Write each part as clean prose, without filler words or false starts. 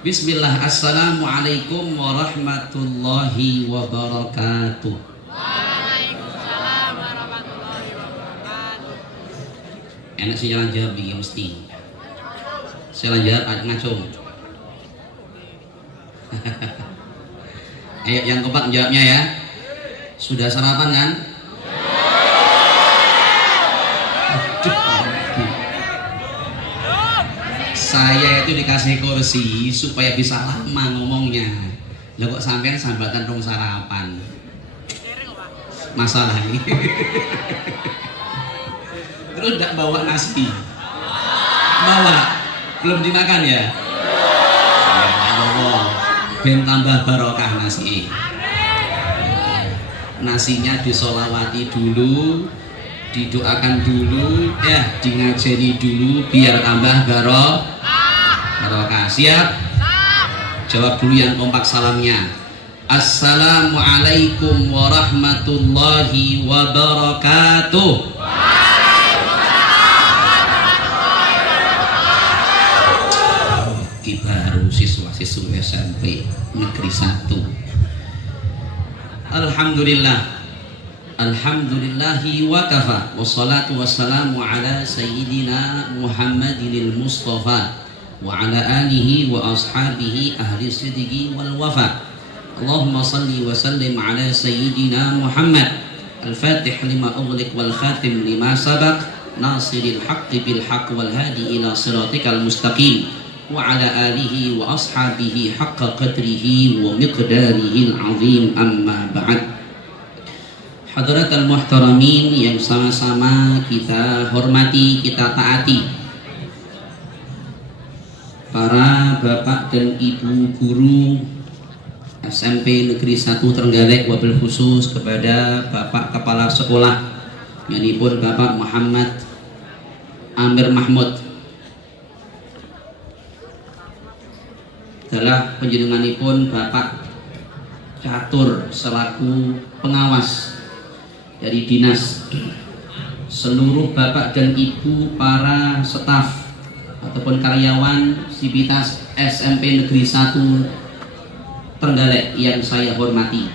Bismillah. Assalamualaikum warahmatullahi wabarakatuh. Waalaikumsalam warahmatullahi wabarakatuh. Enak sih jalan jawab ini mesti. Jalan jawab ada ngacung. Ayo yang kompak jawabnya ya. Sudah sarapan kan? Saya itu dikasih kursi supaya bisa lama ngomongnya. Lah kok sampean sambatan rong sarapan. Masalah ini. Terus tidak bawa nasi. Bawa. Belum dimakan ya? Ya Allah. Ben tambah barokah nasi. Nasinya disolawati dulu, didoakan dulu, ya dingajeni dulu biar tambah barokah. Siap? Jawab dulu yang kompak salamnya. Assalamualaikum warahmatullahi wabarakatuh. Kita baru siswa-siswa SMP Negeri 1. Alhamdulillah. Alhamdulillahi wa kafa. Wassalatu wassalamu ala sayyidina Muhammadinil Mustafa wa ala alihi wa ashabihi ahli sidqi wal wafa. Allahumma salli wa sallim ala sayyidina Muhammad al-fatih lima ughliq wal khatim lima sabaq nasiril haqqi bil haqq wal hadi ila siratikal mustaqim wa ala alihi wa ashabihi haqqa qadrihi wa miqdarihi al-azim. Amma ba'd. Hadratal muhtaramin yang sama-sama kita hormati, kita taati, para bapak dan ibu guru SMP Negeri 1 Trenggalek, wabil khusus kepada Bapak Kepala Sekolah yanipun Bapak Muhammad Amir Mahmud, adalah panjenenganipun Bapak Catur selaku pengawas dari dinas, seluruh bapak dan ibu para staf ataupun karyawan Sivitas SMP Negeri 1 Trenggalek yang saya hormati.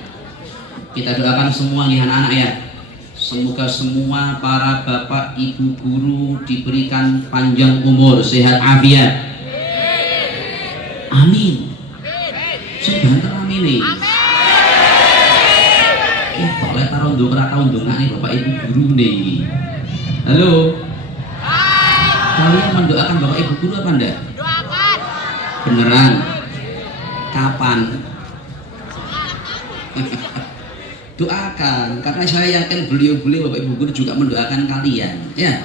Kita doakan semua nih anak-anak ya. Semoga semua para bapak ibu guru diberikan panjang umur, sehat afiat. Amin. Sebentar amin nih. Oleh taruh nih bapak ibu guru nih. Halo. Kalian mendoakan bapak ibu guru apa enggak? Doakan. Beneran? Kapan? Doakan, karena saya yakin beliau-beliau bapak ibu guru juga mendoakan kalian ya.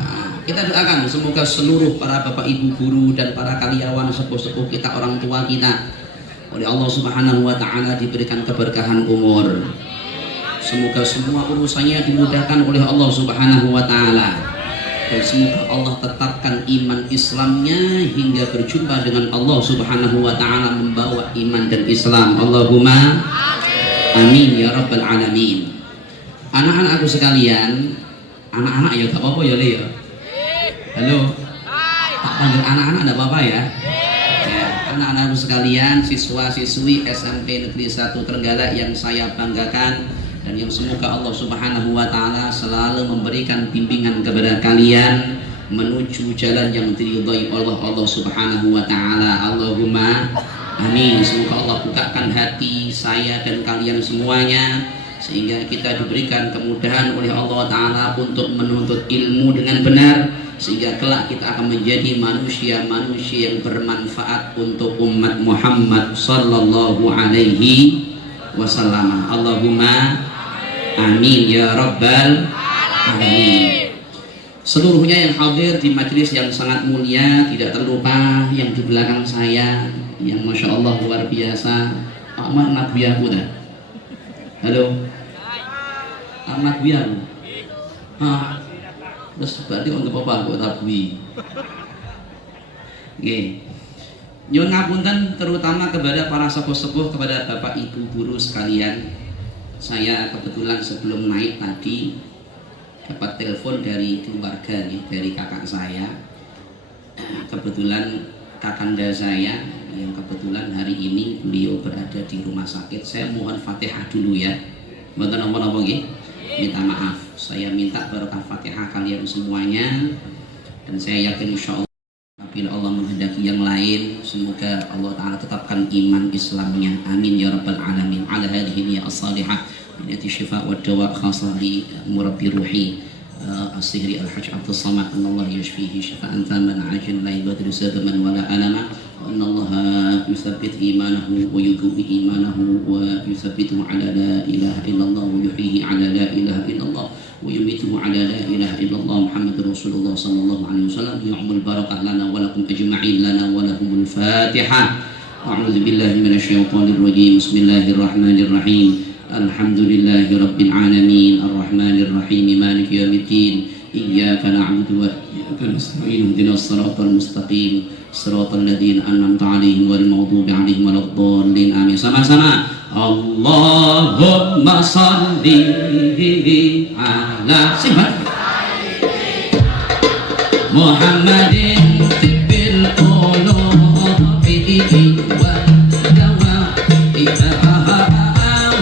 Nah, kita doakan semoga seluruh para bapak ibu guru dan para karyawan sepuh-sepuh kita, orang tua kita, oleh Allah Subhanahu wa taala diberikan keberkahan umur. Semoga semua urusannya dimudahkan oleh Allah Subhanahu wa taala. Dan semoga Allah tetapkan iman Islamnya hingga berjumpa dengan Allah Subhanahu wa taala membawa iman dan Islam. Allahumma amin ya rabbal alamin. Anak-anakku sekalian, anak-anak ya tak apa-apa ya Le ya. Halo. Tak panggil anak-anak enggak apa-apa ya. Ya, anak-anakku sekalian, siswa-siswi SMP Negeri 1 Trenggalek yang saya banggakan dan yang semoga Allah Subhanahu wa taala selalu memberikan bimbingan kepada kalian menuju jalan yang diridhai oleh Allah Subhanahu wa taala. Allahumma amin. Semoga Allah bukakan hati saya dan kalian semuanya sehingga kita diberikan kemudahan oleh Allah taala untuk menuntut ilmu dengan benar, sehingga kelak kita akan menjadi manusia-manusia yang bermanfaat untuk umat Muhammad sallallahu alaihi wasallam. Allahumma amin ya rabbal alamin. Seluruhnya yang hadir di majelis yang sangat mulia, tidak terlupa yang di belakang saya yang masya Allah luar biasa, Ahmad Nabiyahu. Halo Ahmad Nabiyahu. Terus berarti untuk apa kok tabui? Oke. Nyuwun ngapunten terutama kepada para sepuh-sepuh, kepada bapak ibu guru sekalian. Saya kebetulan sebelum naik tadi dapat telepon dari keluarga nih, dari kakak saya. Kebetulan kakanda saya yang kebetulan hari ini beliau berada di rumah sakit. Saya mohon Fatihah dulu ya. Mboten napa-napa nggih. Minta maaf. Saya minta barokah Fatihah kalian semuanya, dan saya yakin insyaallah bila Allah menghendaki yang lain, semoga Allah Ta'ala tetapkan iman Islamnya. Amin ya rabbal alamin. Ala hadhihi niyat as-salihah niyati syifa wa dawa khasah li murabbi ruhi as-sihri al-hajj Abdul Samad, anna Allah yashfihi syifaan taman ajin la yubadilu sadaman wala alama, wa anna Allah yuthabbit imanahu wa yuqwi imanahu wa yuthabbituhu ala la ilaha illallah wa yuhyihi ala la ilaha illallah wa yumituhu ala la ilaha illallah Muhammadur Rasulullah sallallahu alaihi wasallam. Ya'mul barakah lana wa lakum ajma'in, lana wa lahumul Fatihah. A'udzu billahi minasyaitonir rajim. Bismillahirrahmanirrahim. Alhamdulillahi rabbil alamin, arrahmanir rahim, maliki yaumiddin. Iyyaka na'budu wa iyyaka nasta'in. Ihdinas siratal mustaqim, siratal ladzina an'amta 'alaihim ghairil maghdubi 'alaihim waladdallin. Amin. Sama-sama. Allahumma shalli ala Muhammadin tibbil qulubi wal dawa'i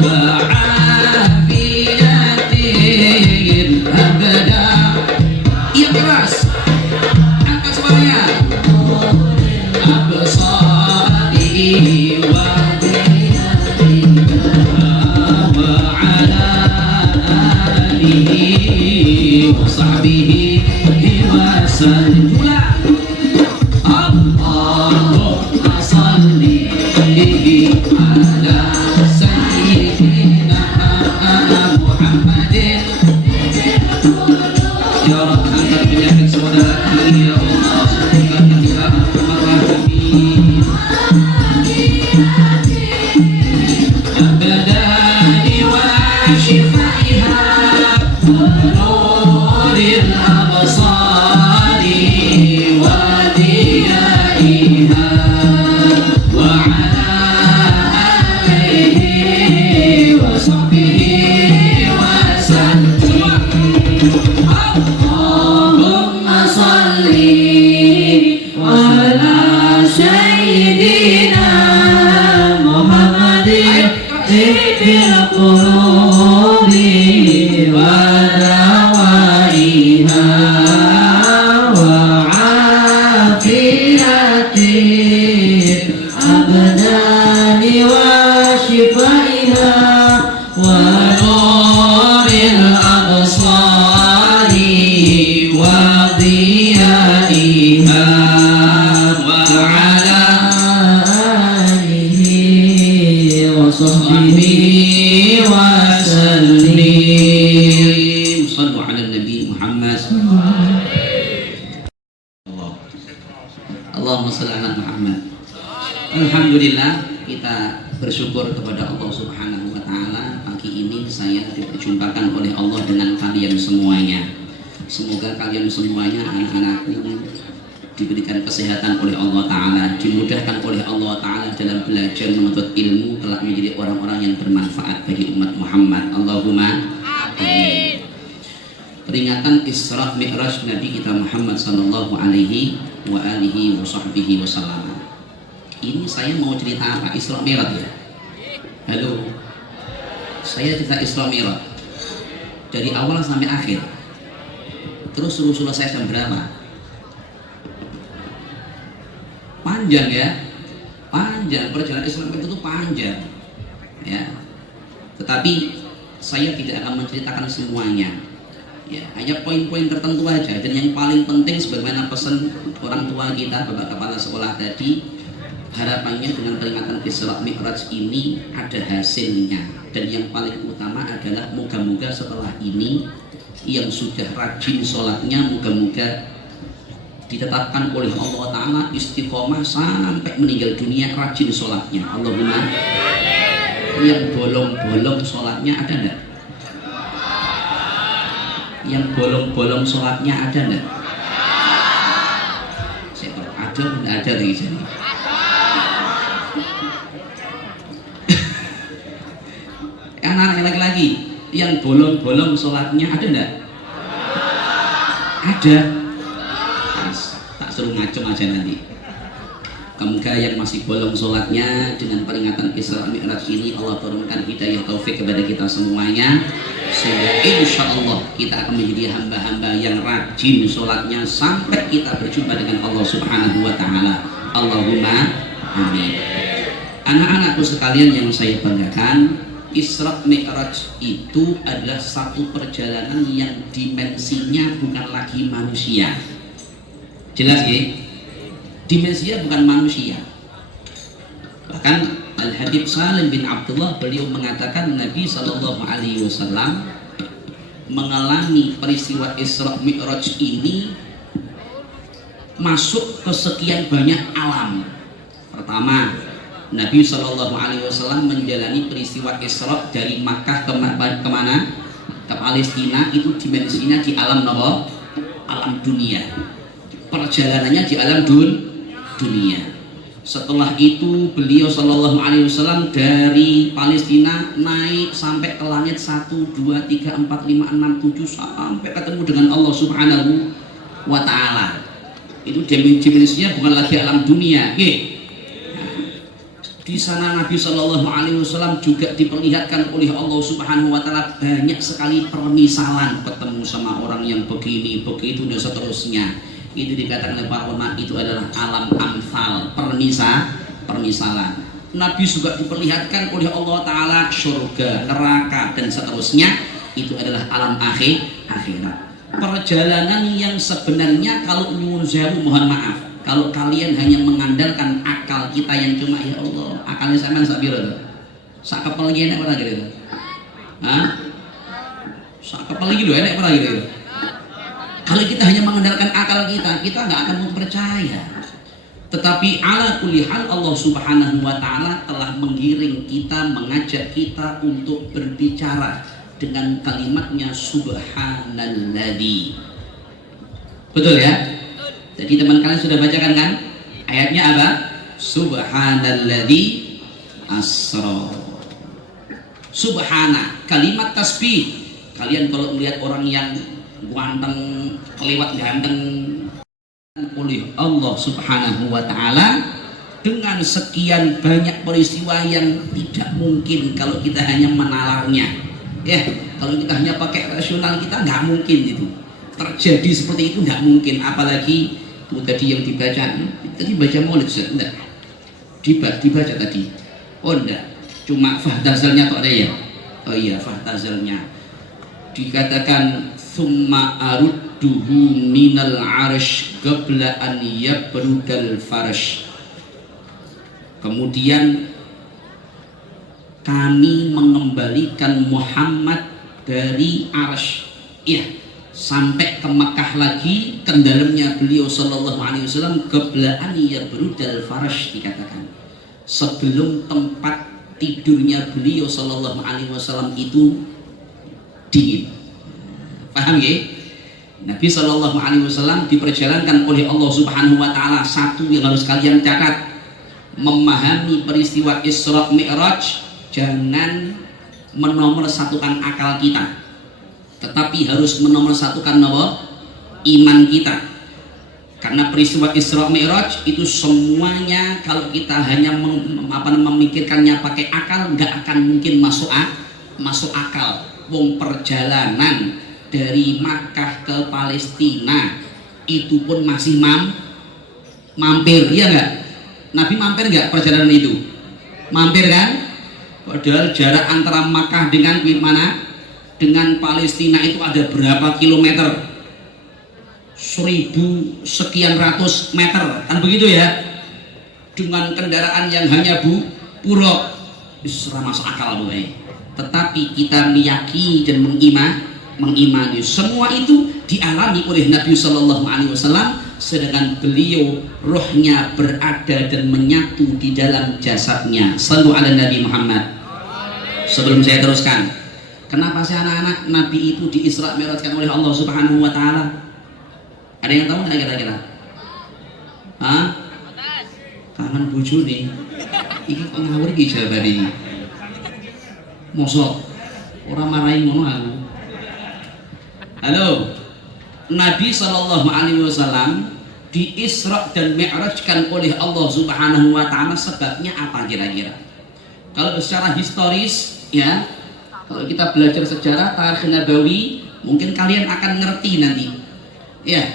wa afiyatin abada. Iya keras, angkat suaranya. Absari wa sahbihi wa sallim. Allahumma salli ala sayyidina Muhammadin. Ya Rabb, angkat penyakit saudara kami ya Allah, sembuhkan ya Arhamar Rahimin. Abadani wa shifaiha nuril absari wa diyaiha wa ala alihi wa sahbihi wa sallim. Allahumma salli ala sayyidina Muhammadin tibbil qulubi wa dawaiha wa afiyatin abdani wa shifaiha wa nuril absari wa diyaiha wa ala alihi wa sahbihi wa sallim. Sallu ala Nabi Muhammad. Allahumma shalli ala Muhammad. Alhamdulillah, kita bersyukur kepada Allah Subhanahu wa taala. Pagi ini saya diperjumpakan oleh Allah dengan kalian semuanya. Semoga kalian semuanya, anak-anakku, diberikan kesehatan oleh Allah Ta'ala, dimudahkan oleh Allah Ta'ala dalam belajar menuntut ilmu, telah menjadi orang-orang yang bermanfaat bagi umat Muhammad. Allahumma amin. Peringatan Isra Mi'raj Nabi kita Muhammad sallallahu alaihi wa alihi wa sahbihi wasallam. Ini saya mau cerita apa? Isra Mi'raj ya? Halo, saya cerita Isra Mi'raj dari awal sampai akhir. Terus suruh selesai jam berapa? Panjang ya, panjang, perjalanan Islam itu panjang ya. Tetapi saya tidak akan menceritakan semuanya ya, hanya poin-poin tertentu aja. Dan yang paling penting, sebagaimana pesan orang tua kita, Bapak Kepala Sekolah tadi, harapannya dengan peringatan Isra Mi'raj ini ada hasilnya. Dan yang paling utama adalah moga-moga setelah ini yang sudah rajin sholatnya, moga-moga ditetapkan oleh Allah Ta'ala istiqomah sampai meninggal dunia rajin sholatnya. Allahumma. Yang bolong-bolong sholatnya ada enggak? Yang bolong-bolong sholatnya ada enggak? Saya tahu ada, enggak ada lagi sini. Anak-anak laki-laki yang bolong-bolong sholatnya ada enggak? Ada. Tak suruh ngacung aja nanti. Semoga yang masih bolong sholatnya dengan peringatan Isra Mi'raj ini Allah turunkan hidayah taufik kepada kita semuanya, sehingga insya Allah kita akan menjadi hamba-hamba yang rajin sholatnya sampai kita berjumpa dengan Allah Subhanahu wa Ta'ala. Allahumma amin. Anak-anakku sekalian yang saya banggakan, Isra Mi'raj itu adalah satu perjalanan yang dimensinya bukan lagi manusia. Jelas ya? Dimensinya bukan manusia. Bahkan Al-Habib Salim bin Abdullah beliau mengatakan Nabi Shallallahu Alaihi Wasallam mengalami peristiwa Isra Mi'raj ini masuk ke sekian banyak alam. Pertama, Nabi Shallallahu Alaihi Wasallam menjalani peristiwa Isra dari Makkah kemana? Ke Palestina. Itu dimensinya di alam apa? Alam dunia. Perjalanannya di alam dunia. Setelah itu beliau Shallallahu Alaihi Wasallam dari Palestina naik sampai ke langit 1, 2, 3, 4, 5, 6, 7 sampai ketemu dengan Allah Subhanahu wa Ta'ala. Itu dimensinya bukan lagi alam dunia. Di sana Nabi Shallallahu Alaihi Wasallam juga diperlihatkan oleh Allah Subhanahu wa Ta'ala banyak sekali permisalan, ketemu sama orang yang begini, begitu dan seterusnya. Itu dikatakan oleh para ulama itu adalah alam amsal, permisalan. Nabi juga diperlihatkan oleh Allah Ta'ala surga, neraka dan seterusnya. Itu adalah alam akhirat. Perjalanan yang sebenarnya kalau nyuwun sewu mohon maaf, kalau kalian hanya mengandalkan akal kita yang cuma ya Allah, akalnya sampean sak piro to? Sak kepel iki enek ora gitu? Hah? Sak kepel iki lho enek ora gitu? Kalau kita hanya mengandalkan akal kita nggak akan mau percaya. Tetapi ala kulli hal Allah Subhanahu wa Ta'ala telah menggiring kita, mengajak kita untuk berbicara dengan kalimatnya subhanalladzi. Betul ya? Jadi teman kalian sudah bacakan kan? Ayatnya apa? Subhanalladzi asra. Subhana, kalimat tasbih. Kalian kalau melihat orang yang ganteng, kelewat ganteng oleh Allah Subhanahu wa Ta'ala dengan sekian banyak peristiwa yang tidak mungkin kalau kita hanya menalarnya. Ya, kalau kita hanya pakai rasional kita nggak mungkin itu terjadi seperti itu, nggak mungkin. Apalagi itu tadi yang dibaca, tadi baca maulid enggak? Dibaca tadi. Oh enggak, cuma fahtazalnya tuh ada ya. Oh iya, fahtazalnya dikatakan summa arudduhu minal arsh qabla an yabrudal farsh. Kemudian kami mengembalikan Muhammad dari arsh, ya, sampai ke Makkah lagi, ke dalamnya beliau Sallallahu Alaihi Wasallam qabla an yabrudal farsh, dikatakan sebelum tempat tidurnya beliau Sallallahu Alaihi Wasallam itu dingin. Paham ya? Nabi Shallallahu Alaihi Wasallam diperjalankan oleh Allah Subhanahu wa Ta'ala. Satu yang harus kalian catat, memahami peristiwa Isra Mi'raj jangan menomorsatukan akal kita, tetapi harus menomorsatukan iman kita. Karena peristiwa Isra Mi'raj itu semuanya kalau kita hanya memikirkannya pakai akal nggak akan mungkin masuk akal. Wong perjalanan dari Makkah ke Palestina itu pun masih mampir, iya nggak? Nabi mampir nggak perjalanan itu? Mampir kan? Padahal jarak antara Makkah dengan mana? Dengan Palestina itu ada berapa kilometer? 1000 sekian ratus meter, kan begitu ya? Dengan kendaraan yang hanya purok, bisa masuk akal boleh. Tetapi kita meyakini dan mengimani semua itu dialami oleh Nabi Shallallahu Alaihi Wasallam, sedangkan beliau rohnya berada dan menyatu di dalam jasadnya. Sallu ala Nabi Muhammad. Sebelum saya teruskan, kenapa sih anak-anak Nabi itu di Isra Mi'rajkan oleh Allah Subhanahu wa Ta'ala? Ada yang tahu nggak kira-kira? Hah? Kangen bojo nih. Iki kok ngawur iki jabari. Mosok orang marahin ngono aku. Halo, Nabi Shallallahu Alaihi Wasallam di Isra dan Mi'rajkan oleh Allah Subhanahu wa taala. Sebabnya apa kira-kira? Kalau secara historis ya, kalau kita belajar sejarah tarikh Nabawi, mungkin kalian akan ngerti nanti ya,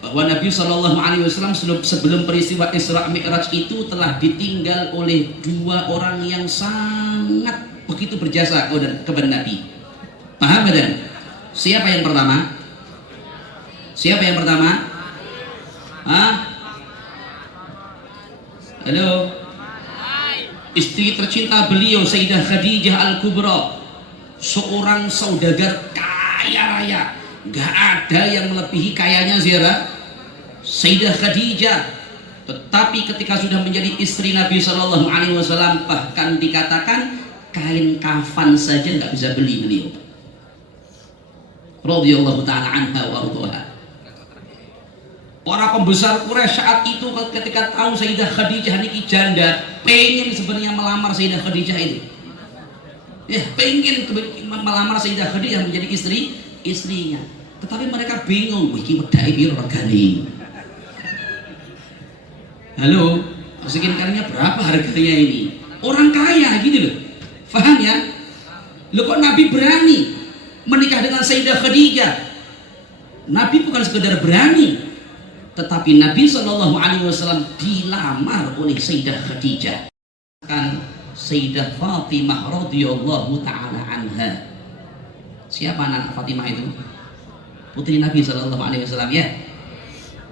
bahwa Nabi SAW sebelum peristiwa Isra Mi'raj itu telah ditinggal oleh dua orang yang sangat begitu berjasa kepada Nabi. Paham badan? Siapa yang pertama? Siapa yang pertama? Hah? Halo? Istri tercinta beliau Sayyidah Khadijah Al-Kubra, seorang saudagar kaya raya, gak ada yang melebihi kayanya Sayyidah Khadijah. Tetapi ketika sudah menjadi istri Nabi SAW, bahkan dikatakan kain kafan saja nggak bisa beli beliau. Radhiyallahu ta'ala anha wa ardhaha. Para pembesar Quraisy saat itu ketika tahu Sayyidah Khadijah niki janda, pengen sebenarnya melamar Sayyidah Khadijah itu. Ya, pengen melamar Sayyidah Khadijah menjadi istrinya. Tetapi mereka bingung, iki wedake piro regane? Halo, masukin karenya berapa harganya ini? Orang kaya gitu loh. Paham ya? Loh kok Nabi berani menikah dengan Sayyidah Khadijah? Nabi bukan sekedar berani, tetapi Nabi SAW dilamar oleh Sayyidah Khadijah. Kan Sayyidah Fatimah radhiyallahu ta'ala anha. Siapa anak Fatimah itu? Putri Nabi SAW ya.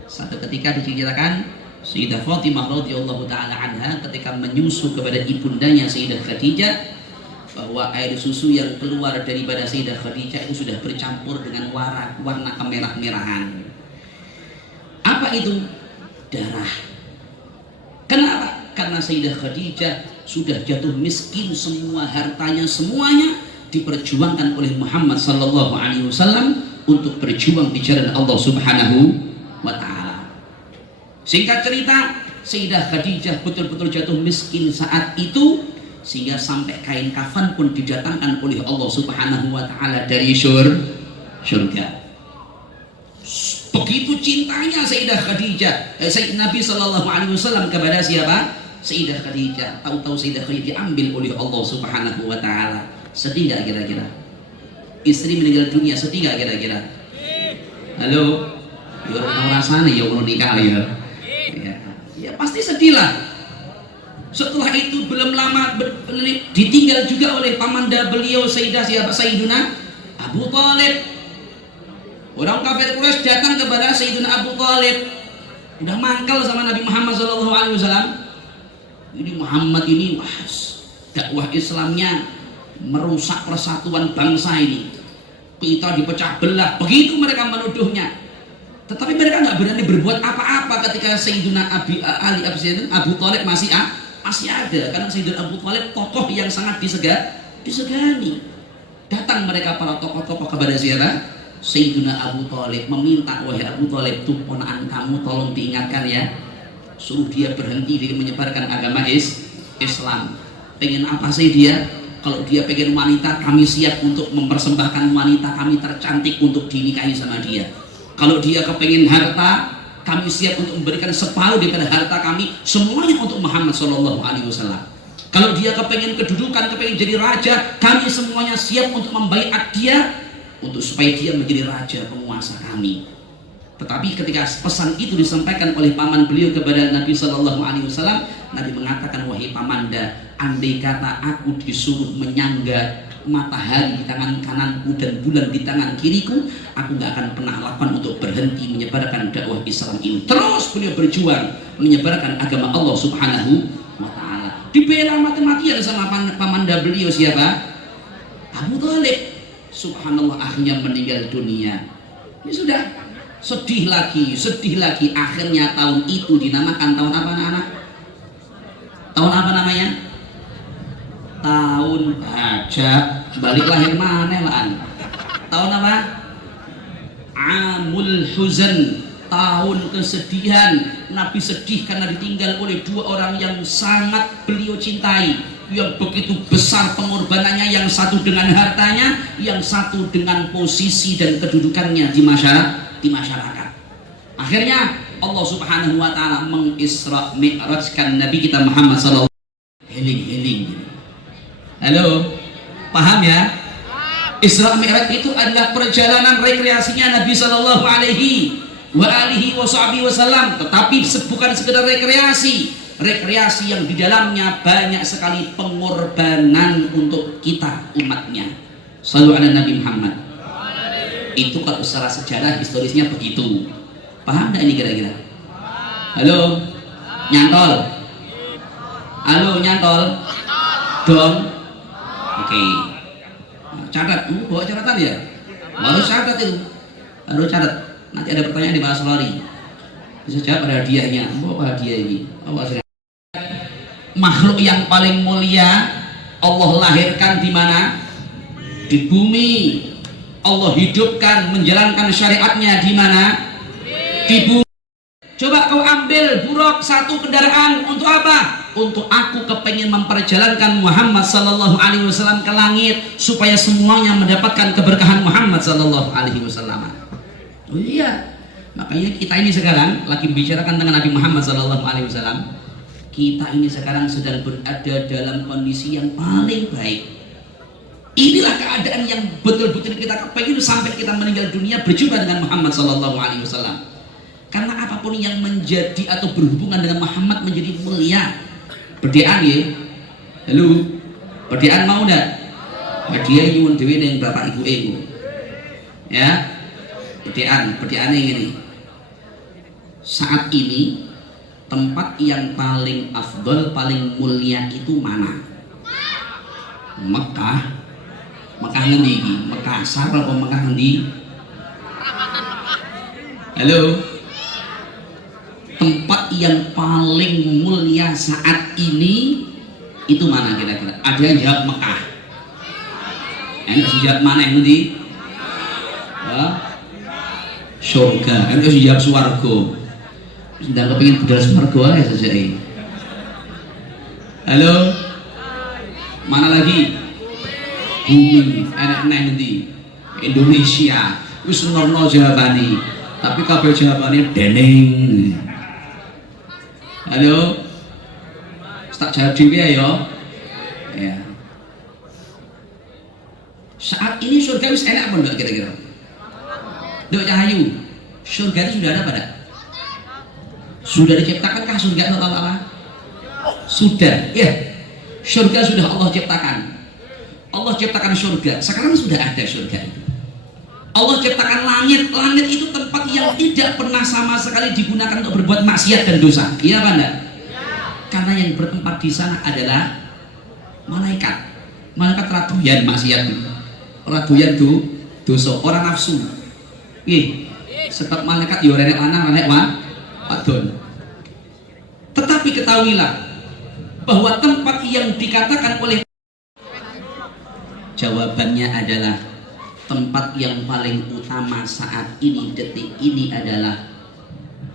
Satu ketika diceritakan Sayyidah Fatimah radhiyallahu ta'ala anha ketika menyusu kepada ibundanya Sayyidah Khadijah, bahwa air susu yang keluar daripada Sayyidah Khadijah itu sudah bercampur dengan warna kemerah-merahan. Apa itu? Darah. Kenapa? Karena Sayyidah Khadijah sudah jatuh miskin, semua hartanya semuanya diperjuangkan oleh Muhammad sallallahu alaihi wasallam untuk berjuang di jalan Allah Subhanahu wa taala. Singkat cerita, Sayyidah Khadijah betul-betul jatuh miskin saat itu, sehingga sampai kain kafan pun didatangkan oleh Allah Subhanahu wa taala dari surga. Begitu cintanya Sayyidah Khadijah, Nabi sallallahu alaihi wasallam kepada siapa? Sayyidah Khadijah. Tahu-tahu Sayyidah Khadijah diambil oleh Allah Subhanahu wa taala. Sedih gak kira-kira? Istri meninggal dunia, sedih gak kira-kira? Halo? Ya orang rasanya ya kalau nikah ya. Ya pasti sedih lah. Setelah itu belum lama ditinggal juga oleh pamanda beliau Sayyiduna Abu Thalib. Orang kafir Quraisy datang kepada Sayyiduna Abu Thalib, udah mangkal sama Nabi Muhammad SAW. Ini Muhammad ini dakwah Islamnya merusak persatuan bangsa ini, kita dipecah belah, begitu mereka menuduhnya. Tetapi mereka nggak berani berbuat apa-apa ketika Sayyiduna Abu Thalib masih ada, karena Sayyidina Abu Thalib tokoh yang sangat disegani. Datang mereka para tokoh-tokoh kepada siapa? Sayyidina Abu Thalib, meminta, wahai Abu Thalib, tuh ponakan kamu tolong diingatkan ya, suruh dia berhenti dari menyebarkan agama Islam. Pengen apa sih dia? Kalau dia pengen wanita, kami siap untuk mempersembahkan wanita kami tercantik untuk dinikahi sama dia. Kalau dia kepengen harta, kami siap untuk memberikan separuh daripada harta kami, semuanya untuk Muhammad SAW. Kalau dia kepengen kedudukan, kepengen jadi raja, kami semuanya siap untuk membaiat dia, untuk supaya dia menjadi raja penguasa kami. Tetapi ketika pesan itu disampaikan oleh paman beliau kepada Nabi SAW, Nabi mengatakan, wahai pamanda, andai kata aku disuruh menyangga matahari di tangan kananku dan bulan di tangan kiriku, aku gak akan pernah lakukan untuk berhenti menyebarkan dakwah Islam ini. Terus beliau berjuang menyebarkan agama Allah Subhanahu wa ta'ala. Dibela mati-matian sama pamanda beliau siapa? Abu Thalib. Subhanallah, akhirnya meninggal dunia. Ini sudah sedih lagi. Akhirnya tahun itu dinamakan tahun apa anak-anak? Tahun apa namanya? Tahun baca, balik lahir mana lah? Tahun apa? Amul Huzan, tahun kesedihan. Nabi sedih karena ditinggal oleh dua orang yang sangat beliau cintai, yang begitu besar pengorbanannya, yang satu dengan hartanya, yang satu dengan posisi dan kedudukannya di masyarakat. Akhirnya Allah Subhanahu wa taala mengisra mi'rajkan Nabi kita Muhammad sallallahu heling. Halo, paham ya? Isra Mi'raj itu adalah perjalanan rekreasinya Nabi sallallahu alaihi wasallam, tetapi bukan sekedar rekreasi yang di dalamnya banyak sekali pengorbanan untuk kita umatnya. Shallu ala Nabi Muhammad. Itu kalau secara sejarah historisnya begitu. Paham enggak ini kira-kira? Halo, nyantol. Halo, nyantol. Dong. Oke. Catat, bawa catatan ya? Harus catat itu. Harus catat. Nanti ada pertanyaan di Mas Lori. Bisa jawab ada hadiahnya. Apa hadiah ini? Makhluk yang paling mulia Allah lahirkan di mana? Di bumi. Allah hidupkan menjalankan syariatnya di mana? Di bumi. Coba kau ambil buruk satu kendaraan untuk apa? Untuk aku kepengen memperjalankan Muhammad sallallahu alaihi wasallam ke langit supaya semuanya mendapatkan keberkahan Muhammad sallallahu alaihi wasallam. Oh iya. Makanya kita ini sekarang lagi bicarakan tentang Nabi Muhammad sallallahu alaihi wasallam. Kita ini sekarang sedang berada dalam kondisi yang paling baik. Inilah keadaan yang betul-betul kita kepengen sampai kita meninggal dunia berjumpa dengan Muhammad sallallahu alaihi wasallam. Karena apapun yang menjadi atau berhubungan dengan Muhammad menjadi mulia. Berdean ya? Halo? Berdean mau enggak? Hadiah nyuwun dhewe ning bapak ibu emu. Ya? Berdeannya ini. Saat ini tempat yang paling afdol, paling mulia itu mana? Mekah. Mekah ngendi iki? Makassar apa Mekah ngendi? Halo? Tempat yang paling mulia saat ini itu mana kira-kira? Ada yang jawab Mekah. Enak jawab mana yang ngendi? Surga. Enak jawab swarga. Sedang kepingin budal swarga aja saja ini. Halo? Mana lagi? Bumi. Enak ngendi? Indonesia. Wis norno jawabane. Tapi kabeh jawabane dening. Halo, tak jawab dhewe ya. Ya. Saat ini surga wis enak apa enggak kira-kira? Nduk Cahayu, surga itu sudah ada pada? Sudah diciptakankah surga Allah Ta'ala? Sudah, ya. Surga sudah Allah ciptakan. Allah ciptakan surga. Sekarang sudah ada surga itu. Allah ciptakan langit. Langit itu tempat yang tidak pernah sama sekali digunakan untuk berbuat maksiat dan dosa. Iya apa enggak? Karena yang bertempat di sana adalah malaikat. Malaikat radoyan maksiat. Radoyan itu dosa, orang nafsu. Nggih. Sebab malaikat yo renek lanang, renek wadon. Tetapi ketahuilah bahwa tempat yang dikatakan oleh jawabannya adalah tempat yang paling utama saat ini, detik ini adalah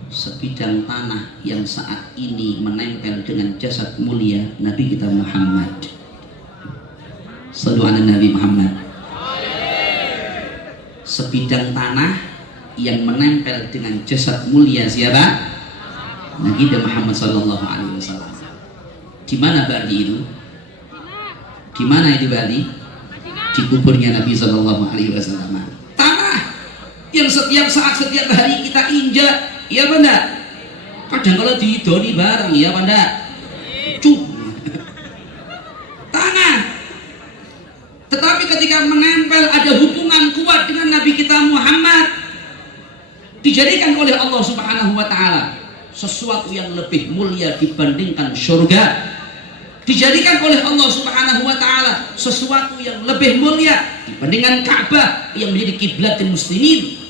sebidang tanah yang saat ini menempel dengan jasad mulia Nabi kita Muhammad. Shallu ala Nabi Muhammad. Sebidang tanah yang menempel dengan jasad mulia siapa? Nabi kita Muhammad sallallahu alaihi wasallam. Di mana Bali itu? Di mana itu Bali? Di kuburnya Nabi sallallahu alaihi wasallam. Tanah yang setiap saat, setiap hari kita injak, ya benda. Kadang kalau didoni bareng, ya benda. Tanah. Tetapi ketika menempel ada hubungan kuat dengan Nabi kita Muhammad, dijadikan oleh Allah Subhanahu wa taala sesuatu yang lebih mulia dibandingkan surga. Dijadikan oleh Allah Subhanahu wa taala sesuatu yang lebih mulia dibandingkan Ka'bah yang menjadi kiblat muslimin.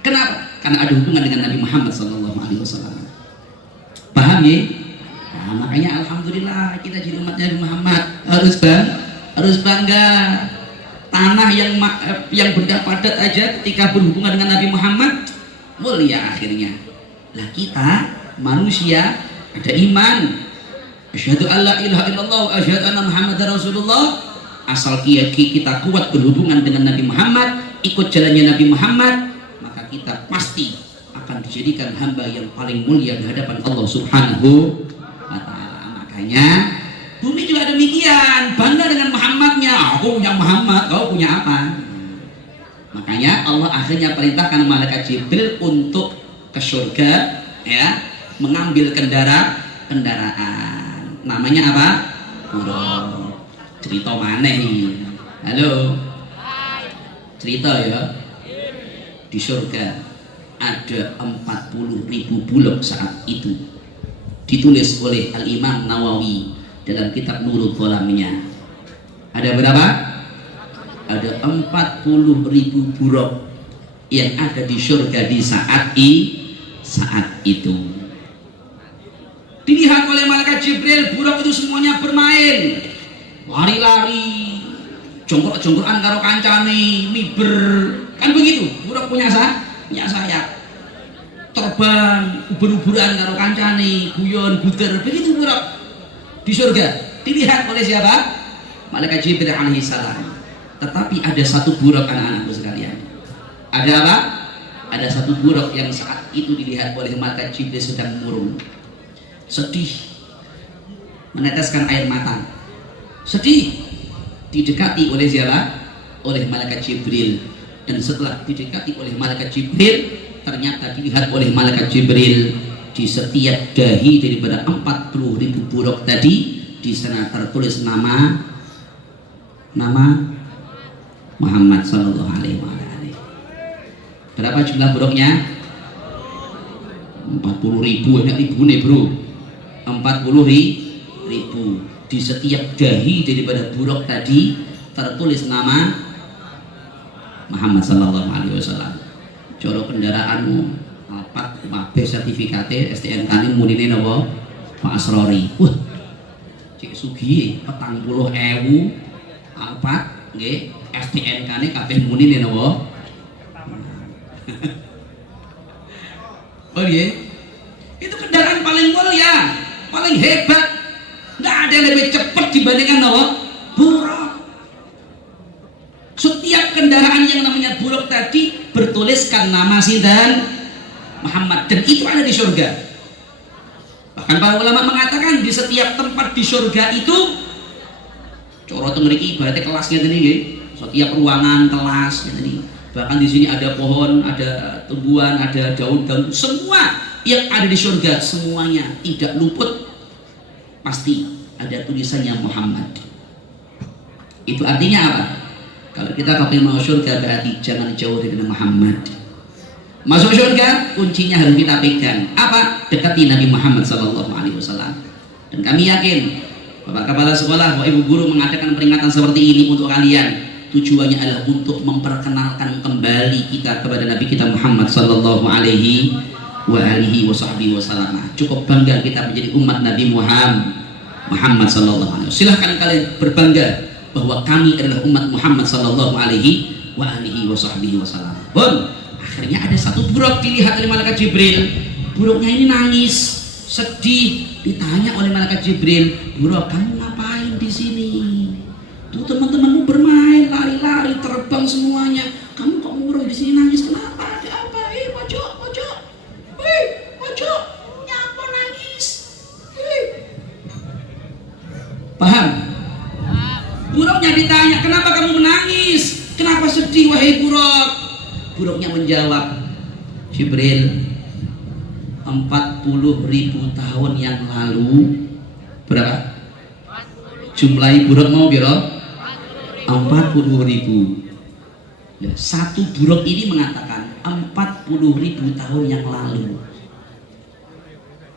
Kenapa? Karena ada hubungan dengan Nabi Muhammad sallallahu alaihi wasallam. Paham ya? Nah, makanya alhamdulillah kita jadi umatnya Nabi Muhammad harus bangga. Tanah yang benda padat aja ketika berhubungan dengan Nabi Muhammad mulia akhirnya. Lah kita manusia ada iman. Asyhadu an la ilaha illallah wa asyhadu anna Muhammadar Rasulullah. Asal kita kuat berhubungan dengan Nabi Muhammad, ikut jalannya Nabi Muhammad, maka kita pasti akan dijadikan hamba yang paling mulia di hadapan Allah Subhanahu wa ta'ala. Makanya bumi juga demikian, bangga dengan Muhammadnya. Aku punya Muhammad, kau punya apa? Makanya Allah akhirnya perintahkan malaikat Jibril untuk ke surga, ya, mengambil kendaraan. Namanya apa? Buruk. Cerita mana nih? Halo. Cerita ya. Di surga ada 40.000 bulog saat itu. Ditulis oleh Al-Imam Nawawi dalam kitab Nurul Dhalamnya. Ada berapa? Ada 40.000 buruk yang ada di surga di saat itu. Dilihat oleh malaikat Jibril, buruk itu semuanya bermain, lari-lari, jongkok-jongkokan karo kancane, miber, kan begitu. Buruk punya sayap, terbang, ubur-uburan karo kancane, guyon, guter, begitu buruk di surga. Dilihat oleh siapa? Malaikat Jibril alaihi salam. Tetapi ada satu buruk, anak-anakku sekalian. Ada apa? Ada satu buruk yang saat itu dilihat oleh malaikat Jibril sedang murung, sedih, meneteskan air mata, sedih. Didekati oleh siapa? Oleh malaikat Jibril. Dan setelah didekati oleh malaikat Jibril, ternyata dilihat oleh malaikat Jibril di setiap dahi daripada 40.000 buruk tadi, di sana tertulis nama Muhammad sallallahu alaihi wasallam. Berapa jumlah buruknya? 40.000, banyak ribu nih bro. 40.000. Di setiap dahi daripada buruk tadi tertulis nama Muhammad sallallahu alaihi wasallam. Coro kendaraanmu Alphard, kabeh sertifikate STNK ini munine napa? Pak Asrori. Wah. Cek sugih 40.000 Alphard nggih, STNK ini kabeh munine napa? Oh iya, itu kendaraan paling mulia, paling hebat. Nggak ada yang lebih cepat dibandingkan nawa buruk. Setiap kendaraan yang namanya buruk tadi bertuliskan nama sinten Muhammad, dan itu ada di surga. Bahkan para ulama mengatakan di setiap tempat di surga itu, coro tengriki ibaratnya kelasnya tadi, setiap ruangan kelas gitu. Bahkan di sini ada pohon, ada tumbuhan, ada daun-daun, semua yang ada di surga semuanya tidak luput, pasti ada tulisannya Muhammad. Itu artinya apa? Kalau kita kepingin masuk surga berarti jangan jauh dari Muhammad. Masuk surga kuncinya harus kita pegang. Apa? Dekati Nabi Muhammad SAW. Dan kami yakin Bapak Kepala Sekolah, Bapak Ibu Guru mengadakan peringatan seperti ini untuk kalian. Tujuannya adalah untuk memperkenalkan kembali kita kepada Nabi kita Muhammad sallallahu alaihi wasallam. Cukup bangga kita menjadi umat Nabi Muhammad sallallahu alaihi wasallam. Silahkan kalian berbangga bahwa kami adalah umat Muhammad sallallahu alaihi wasallam. Bon, akhirnya ada satu buruk dilihat oleh malaikat Jibril. Buruknya ini nangis, sedih. Ditanya oleh malaikat Jibril, buruk, kamu ngapain di sini? Tuh teman-temanmu bermain, lari-lari, terbang semuanya. Kamu kok murung di sini nangis? Kenapa? Ada apa? Pojok. Pojok. Nyapa nangis? Paham? Buruknya ditanya, kenapa kamu menangis? Kenapa sedih wahai buruk? Buruknya menjawab, Jibril, 40.000 tahun yang lalu, berapa? Jumlah buruk mau biro? 40.000. Satu buruk ini mengatakan 40.000 tahun yang lalu.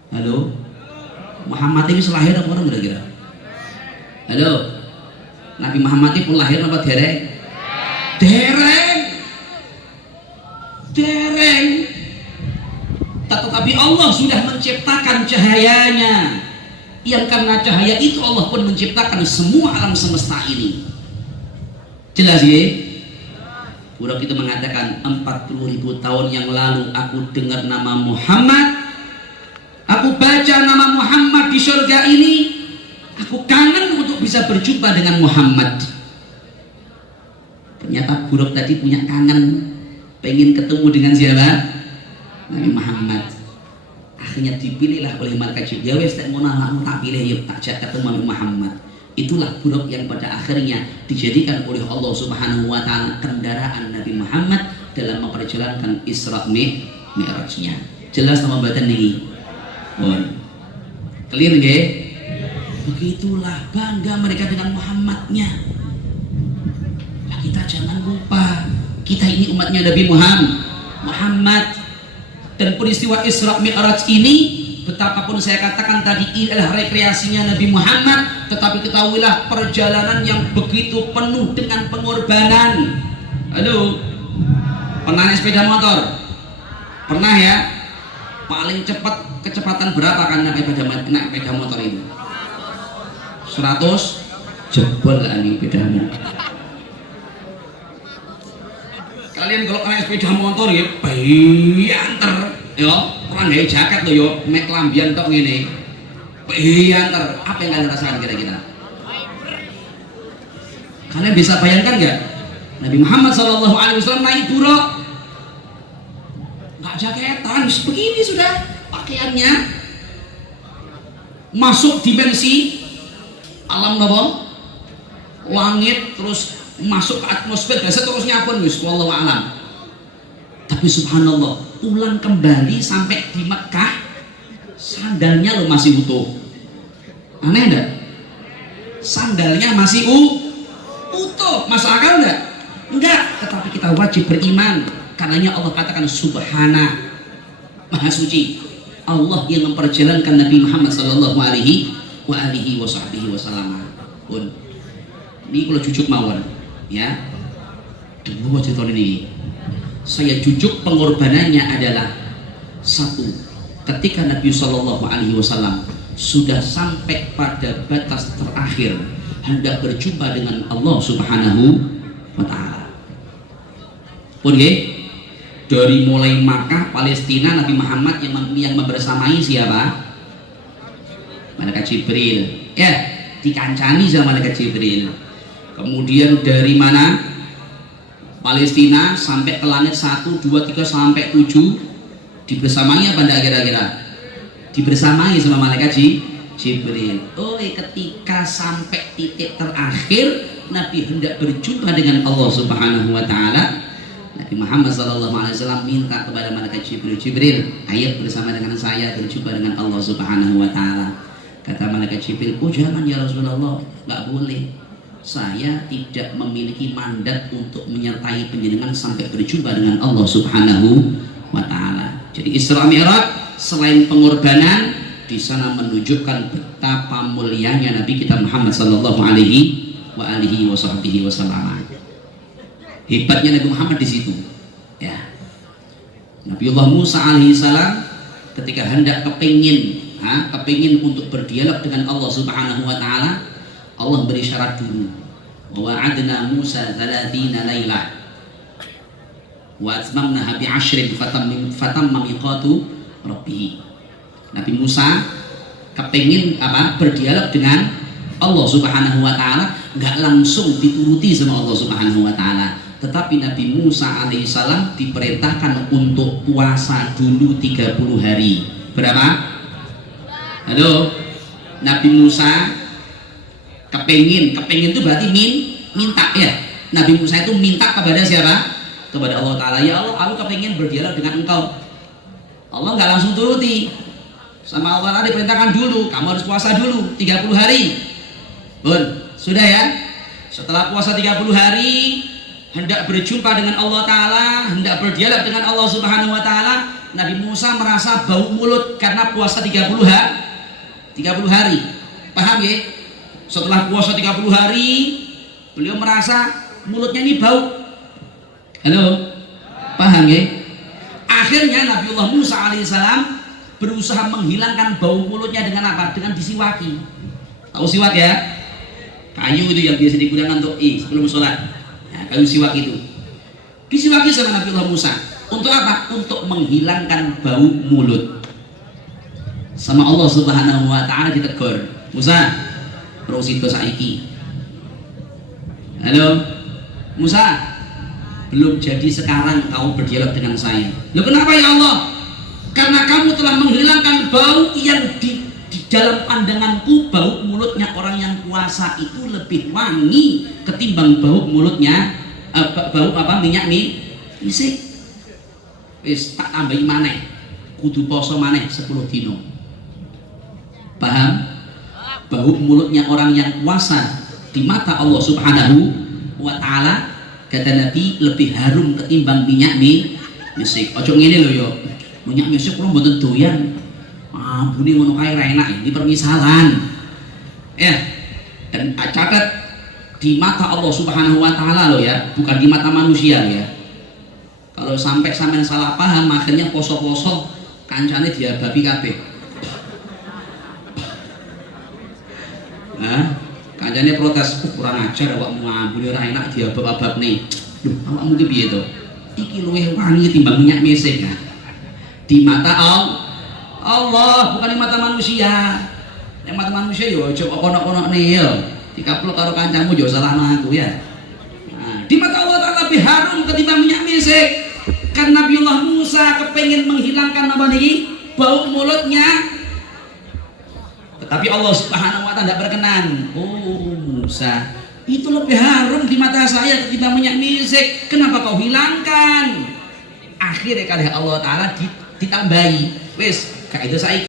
Halo, Muhammad ini selahir apa orang kira-kira? Halo, Nabi Muhammad itu lahir apa dereng? Dereng. Tetapi Allah sudah menciptakan cahayanya, yang karena cahaya itu Allah pun menciptakan semua alam semesta ini. Jelas ya? Buruk itu mengatakan 40.000 tahun yang lalu aku dengar nama Muhammad, aku baca nama Muhammad di surga ini, aku kangen untuk bisa berjumpa dengan Muhammad. Ternyata buruk tadi punya kangen, pengen ketemu dengan siapa? Nabi Muhammad. Akhirnya dipilihlah oleh malaikat Jibril. Ya wes tak mau tak pilih yuk, tak jak ketemu Nabi Muhammad. Itulah buruk yang pada akhirnya dijadikan oleh Allah Subhanahu wa taala kendaraan Nabi Muhammad dalam memperjalankan Isra Mi'rajnya. Jelas nama badan ini. Clear nggih? Begitulah bangga mereka dengan Muhammadnya. Nah, kita jangan lupa, kita ini umatnya Nabi Muhammad. Dan peristiwa Isra Mi'raj ini, betapapun saya katakan tadi adalah rekreasinya Nabi Muhammad, tetapi ketahuilah perjalanan yang begitu penuh dengan pengorbanan. Halo, pernah naik sepeda motor? Pernah ya? Paling cepat kecepatan berapa kan naik sepeda motor itu? 100 jebol lah nih pedamu. Kalian kalau naik sepeda motor ya banter ya, orang gaya jaket loh yo, mek lambian tok ngene. Banter, apa yang kalian rasakan kira-kira? Kalian bisa bayangkan nggak? Nabi Muhammad SAW naik buruk, nggak jaketan, begini sudah pakaiannya, masuk dimensi alam nopo, langit, terus masuk ke atmosfer dan seterusnya pun wis wallahu alam. Tapi subhanallah, pulang kembali sampai di Mekah sandalnya lo masih utuh. Aneh enggak? Sandalnya masih utuh. Masuk akal enggak? Enggak, tetapi kita wajib beriman. Karenanya Allah katakan subhana, maha suci Allah yang memperjalankan Nabi Muhammad sallallahu alaihi wasallam. Pun ini kalau jujuk mawon ya, dulu cerita ini saya jujuk pengorbanannya adalah satu, ketika Nabi Shallallahu Alaihi Wasallam sudah sampai pada batas terakhir hendak berjumpa dengan Allah Subhanahu wa Ta'ala. Pun dari mulai Makkah Palestina Nabi Muhammad yang membersamai siapa? Malaikat Jibril. Ya, dikancani sama malaikat Jibril. Kemudian dari mana? Palestina sampai ke langit 1, 2, 3 sampai 7 dibersamai apa enggak kira-kira? Dibersamai sama malaikat Jibril. Oh, ketika sampai titik terakhir Nabi hendak berjumpa dengan Allah Subhanahu wa taala, Nabi Muhammad SAW minta kepada malaikat Jibril, ayo bersama dengan saya berjumpa dengan Allah Subhanahu wa taala. Kata malaikat Jibril, oh jangan ya Rasulullah, enggak boleh. Saya tidak memiliki mandat untuk menyertai panjenengan sampai berjumpa dengan Allah Subhanahu wa taala. Jadi Isra Mi'raj selain pengorbanan di sana menunjukkan betapa mulianya Nabi kita Muhammad sallallahu alaihi wasallam. Hebatnya Nabi Muhammad di situ. Ya. Nabiullah Musa alaihi salam ketika hendak kepingin untuk berdialog dengan Allah Subhanahu wa taala, Allah beri syarat dulu. Wa wa'adna Musa 30 lailah wa atmamnaha bi 'ashrin fatamma miqatu rabbih. Nabi Musa kepingin berdialog dengan Allah Subhanahu wa taala, enggak langsung dituruti sama Allah Subhanahu wa taala, tetapi Nabi Musa alaihissalam diperintahkan untuk puasa dulu 30 hari. Berapa? Halo, Nabi Musa kepingin itu berarti minta ya. Nabi Musa itu minta kepada siapa? Kepada Allah Ta'ala. Ya Allah, aku kepingin berdialog dengan engkau. Allah nggak langsung turuti. Sama Allah Ta'ala diperintahkan dulu, kamu harus puasa dulu 30 hari. Bun, sudah ya. Setelah puasa 30 hari, hendak berjumpa dengan Allah Ta'ala, hendak berdialog dengan Allah Subhanahu wa Ta'ala, Nabi Musa merasa bau mulut karena puasa 30 hari. Paham ya? Setelah puasa 30 hari, beliau merasa mulutnya ini bau. Halo? Paham ya? Akhirnya Nabiullah Musa alaihissalam berusaha menghilangkan bau mulutnya dengan apa? Dengan disiwaki. Tahu siwak ya? Kayu itu yang biasa digunakan untuk sebelum sholat. Nah, kayu siwak itu. Disiwaki sama Nabiullah Musa. Untuk apa? Untuk menghilangkan bau mulut. Sama Allah Subhanahu wa Ta'ala ditegur. Musa, prosito saiki. Halo, Musa, belum jadi sekarang kau berdialog dengan saya. Loh kenapa ya Allah? karena kamu telah menghilangkan bau yang di dalam pandanganku, bau mulutnya orang yang puasa itu lebih wangi ketimbang bau mulutnya bau minyak misik. Wis tak tambahi maneh, kudu poso maneh 10 dino. Paham? Bau mulutnya orang yang puasa di mata Allah Subhanahu wa taala, kata Nabi, lebih harum ketimbang minyak misik. Ojo ngene lho yo. Minyak misik kula mboten doyan. Bune ngono kae ra enak, ini permisalan. Ya. Dan catat di mata Allah Subhanahu wa taala loh ya, bukan di mata manusia ya. Kalau sampai sampean salah paham, akhirnya poso-poso kancane dia babi kabeh. Nah, kancane protes, kurang ajar awakmu, ngambune ora enak dia bab-bab nih. Duh, awakmu ki piye to? Iki luwih wangi timbang minyak misik kan. Di mata Allah, bukan di mata manusia. Yang mata manusia yo aja kono-kono nih yo. Dikaplok karo kancamu yo salah aku ya. Nah, di mata Allah Ta'ala lebih harum ketimbang minyak misik. Karena Nabiullah Musa kepengen menghilangkan apa niki? Bau mulutnya. Tetapi Allah Subhanahu wa taala tidak berkenan. Oh Musa, itu lebih harum di mata saya ketimbang minyak misik. Kenapa kau hilangkan? Akhirnya kali Allah Ta'ala ditambahi. Wis, kayak itu saya